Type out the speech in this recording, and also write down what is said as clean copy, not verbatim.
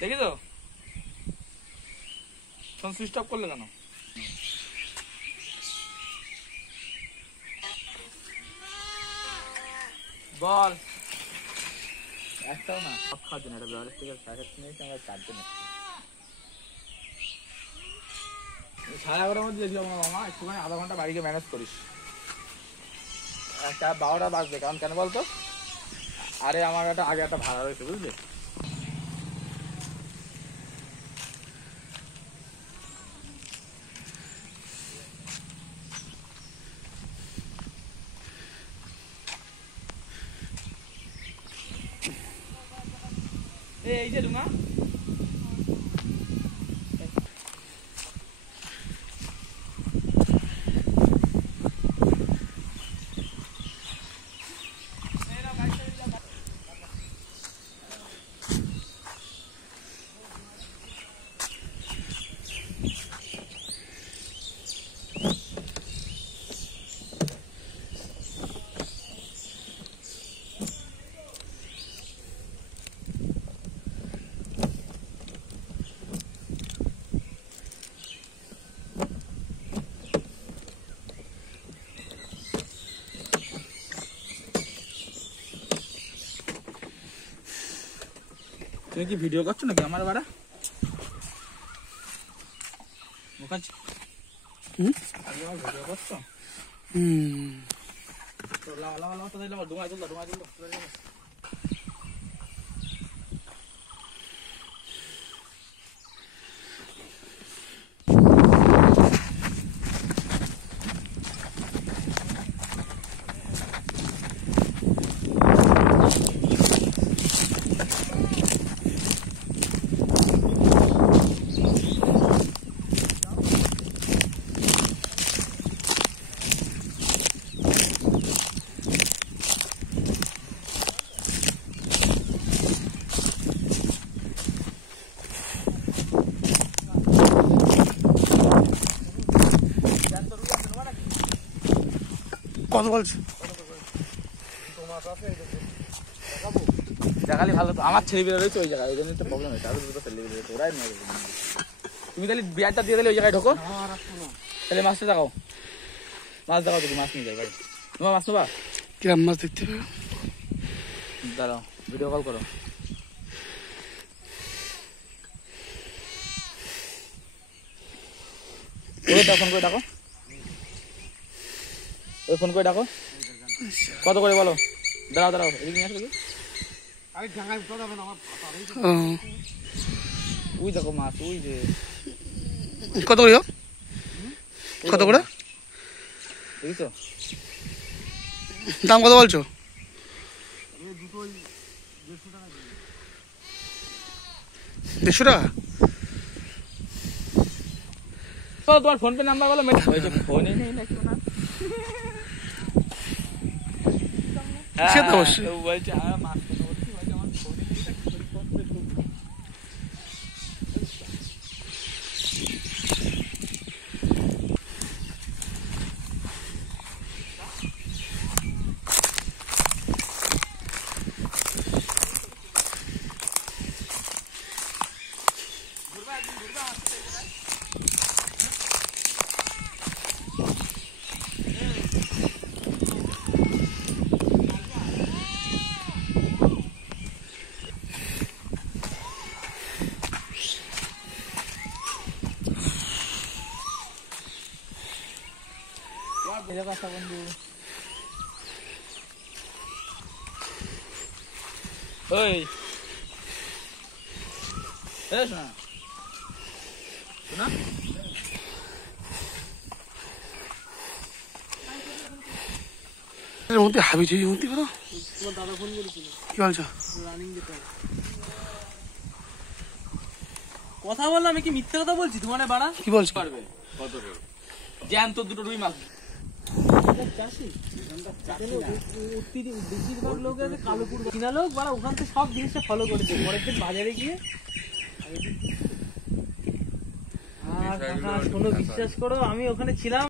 দেখি তো phone switch off করলে কেন? বল। একটাও না, সব খাওয়ার জন্য একটা ব্লাউজ থেকে প্যাকেট নিয়েছি আমরা 4 জন। 11:30 মধ্যে দেখলাম আমার মামা একটুখানি আধা ঘন্টা বাড়িকে ম্যানেজ করিস। 12টা বাজবে, কারণ কেন বলতো, আরে আমার একটা আগে একটা ভাড়া রয়েছে বুঝলি। এই যে ডুমা তুমি কি ভিডিও করছো নাকি আমার বাড়া? ভিডিও করছো? ডুমাই তুল। কত বলছো? দেখালি ভালো তো, আমার ছেলেপিলা রয়েছে ওই জায়গায়, ওই জন্য একটা প্রবলেম হয়েছে। আরো দুটো ছেলেপিলা রয়েছে, ওরাই নিয়ে যাবে। তুমি তাহলে বিয়ারটা দিয়ে দিলে ওই জায়গায় ঢোকো, তাহলে মাছটা দেখাও। মাছ দেখাও, তুমি মাছ নিয়ে যাই ভাই। তোমার মাছ নেবা? কিরম মাছ দেখতে হবে? দাঁড়াও, ভিডিও কল করো। ফোন করে ডাকো, ওই ফোন করে ডাকো। কত করে বলো? দাঁড়াও এদিকে নিয়ে আসো। ওই দেখো মাছ, ওই যে। কত করে? কত করে বুঝছো? দাম কত বলছো? দেড়শো টাকা। তোমার ফোন পে নাম্বার বলো। ফোনে নেই নাকি না? সে তো অবশ্যই বলছে মাছ বন্ধু। ওই শোনা শোনা, মধ্যে হাবি ছবি মধ্যে করো। কি বলছো? কথা বললাম, আমি কি মিথ্যে কথা বলছি তোমার বাড়া? কি বলছো? পারবে কত জ্যান তো দুটো রুই মাছ। বেশিরভাগ লোক আছে কালোপুর কিনা লোক, বাড়া ওখান থেকে সব জিনিসটা ফলো করেছে। পরের দিন বাজারে গিয়ে আর শোনো, বিশ্বাস করো আমি ওখানে ছিলাম,